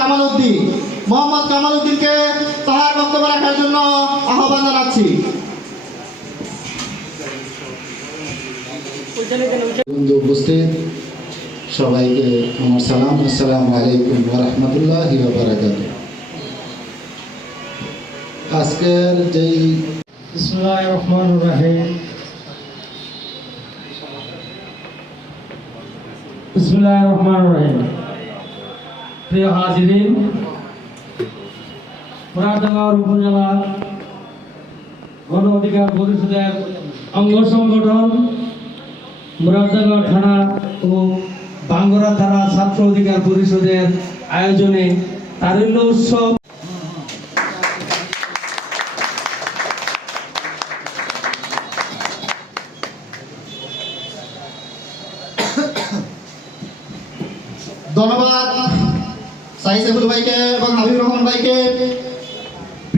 কামাল উদ্দিন মোহাম্মদ কামাল উদ্দিনকে তাহার বক্তব্য রাখার জন্য আহ্বান জানাচ্ছি। বন্ধু উপস্থিত সবাইকে আমার সালাম। আসসালামু আলাইকুম রহমতুল্লাহ বারাকাত আজকের যেই রহমান রাহিম। বিসমুল্লাহ রহমান রাহিম। প্রিয় হাজিরিন মুরাদাবাদ উপজেলা গণ অধিকার পরিষদের অঙ্গ সংগঠন মুরাদাবাদ থানা ও বাঙ্গরা থানা ছাত্র অধিকার পরিষদের আয়োজনে তারুণ্য উৎসব। ধন্যবাদ। সাইসেফুল ভাইকে এবং হাবিবুর রহমান ভাইকে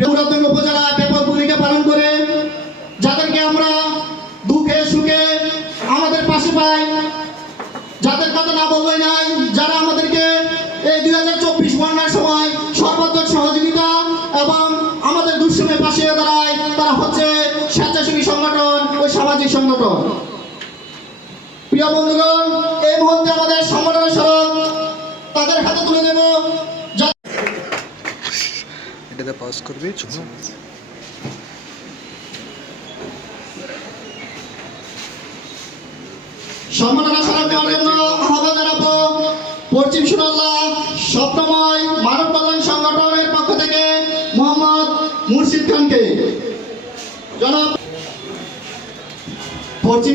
মুরাদনগর উপজেলা ব্যাপক ভূমিকা পালন করে, যাদেরকে আমরা দুঃখে, সুখে আমাদের পাশে পাই, যাদের কথা না বললেই নাই, যারা আমাদেরকে এই দুই হাজার চব্বিশ বন্যার সময় সর্বাত্মক সহযোগিতা এবং আমাদের দুঃসময়ে পাশে দাঁড়ায়, তারা হচ্ছে স্বেচ্ছাসেবী সংগঠন ও সামাজিক সংগঠন। প্রিয় বন্ধুগণ এটাতে পাস করবি পশ্চিম সুনাল্লাহ সপ্তময় মানব কল্যাণ সংগঠনের পক্ষ থেকে মোহাম্মদ মুর্শিদ খানকে। জনাব, পশ্চিম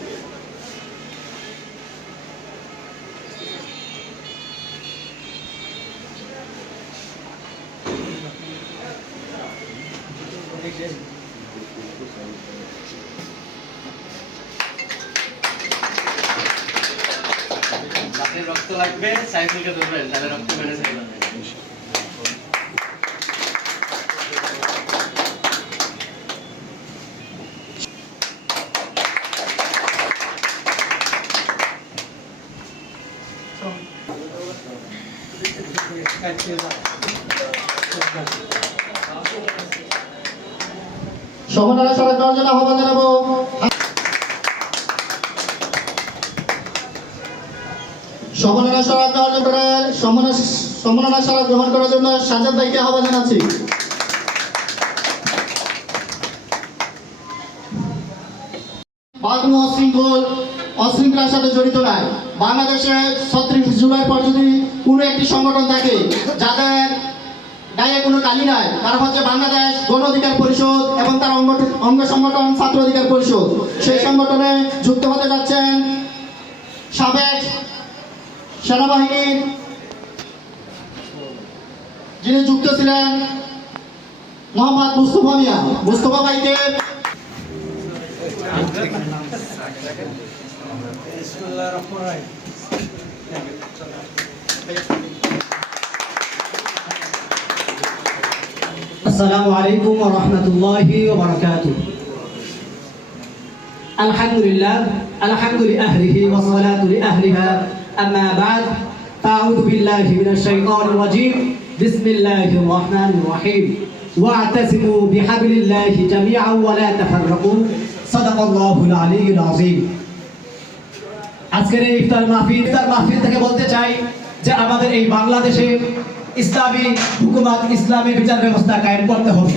আপনার রক্ত লাগবে সাইকেলকে ধরবেন তাহলে রক্ত মেনে যাবে জানাব সম্মাননা গ্রহণ করার জন্য আহ্বান জানাচ্ছি বা অশৃঙ্খল, অশৃঙ্খলার সাথে জড়িত নাই। বাংলাদেশে ছত্রিশ জুলাই পর যদি কোনো একটি সংগঠন থাকে, যাদের গায়ে কোনো কালি নাই। তারা হচ্ছে বাংলাদেশ গণ অধিকার পরিষদ এবং তার অঙ্গ অঙ্গ সংগঠন, ছাত্র অধিকার পরিষদ। সেই সংগঠনে যুক্ত হতে যাচ্ছেন সাবেক সেনাবাহিনীর যিনি যুক্ত ছিলেন মোহাম্মদ মুস্তফা মিয়া। মুস্তফা ভাইকে السلام عليكم ورحمة الله وبركاته الحمد لله الحمد لأهله والصلاة لأهلها أما بعد فأعوذ بالله من الشيطان الرجيم بسم الله الرحمن الرحيم واعتصموا بحبل الله جميعا ولا تفرقوا صدق الله العلي العظيم আজকের এই ইফতার মাহফিল ইফতার মাহফিল থেকে বলতে চাই যে আমাদের এই বাংলাদেশে ইসলামী হুকুমাত, ইসলামী বিচার ব্যবস্থা কায়েম করতে হবে।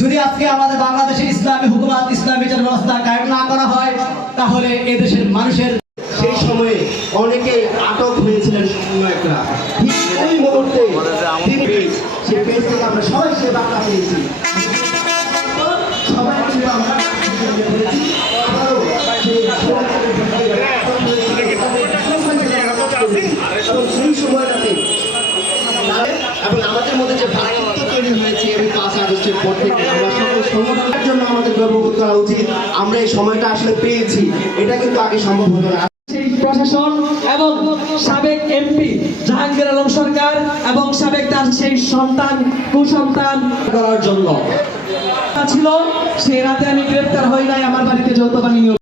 যদি আজকে আমাদের বাংলাদেশে ইসলামী হুকুমাত, ইসলামী বিচার ব্যবস্থা কায়েম না করা হয়, তাহলে এদেশের মানুষের সেই সময়ে অনেকে আটক হয়েছিলেন সমন্বয়করা ঠিক ওই মুহূর্তে আমরা সবাই সে বার্তা পেয়েছি। সবাই আমরা বুঝে পেরেছি। আবারও সেই এবং সেই সময়টাতে এবং আমাদের মধ্যে যে ভ্রাতৃত্ব তৈরি হয়েছে এই পাঁচ আমরা এই সময়টা আসলে পেয়েছি। এটা কিন্তু আগে সম্ভব হতো না। প্রশাসন এবং সাবেক এমপি জাহাঙ্গীর আলম সরকার এবং সাবেক তার সেই সন্তান, কুসন্তান করার জন্য। ছিল, সেই রাতে আমি গ্রেপ্তার হই নাই, আমার বাড়িতে যৌথ বাহিনী